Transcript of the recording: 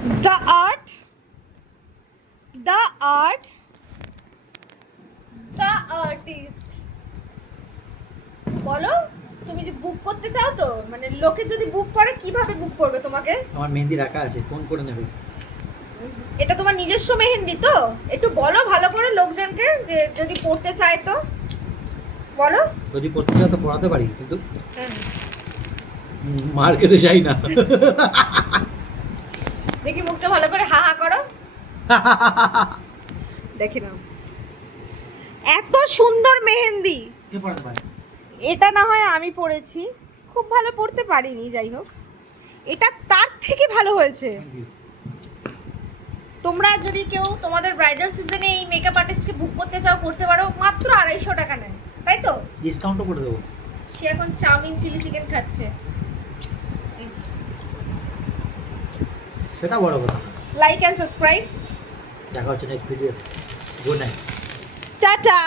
The art, the art, the artist. বলো, তুমি যে বুক করতে চাও তো, মানে লোকে যদি বুক করে কিভাবে বুক করবে তোমাকে? আমার মেহেন্দি রাখা আছে, ফোন করে নেবে। এটা তোমার নিজস্ব মেহেন্দি তো? একটু বলো ভালো করে লোকজনকে যে যদি পড়তে চায় তো বলো। যদি পড়তে চাও তো পড়াতে পারি, কিন্তু হ্যাঁ, মার খেতে চাই না। দেখি মুখটা ভালো করে হা হা করো, দেখি নাও। এত সুন্দর মেহেন্দি। কে পড়াতে পারে? এটা না হয় আমি পড়েছি, খুব ভালো পড়তে পারিনি, যাই হোক এটা তার থেকে ভালো হয়েছে। তোমরা যদি কেউ তোমাদের ব্রাইডাল সিজনে এই মেকআপ আর্টিস্টকে বুক করতে চাও করতে পারো, মাত্র 250 টাকা নেয়, তাই তো? ডিসকাউন্টও করে দেবো। সে এখন চাউমিন চিলি চিকেন খাচ্ছে। সেটা বড় কথা না। Like and subscribe. দেখা হচ্ছে নেক্সট ভিডিওতে। Good night. টাটা।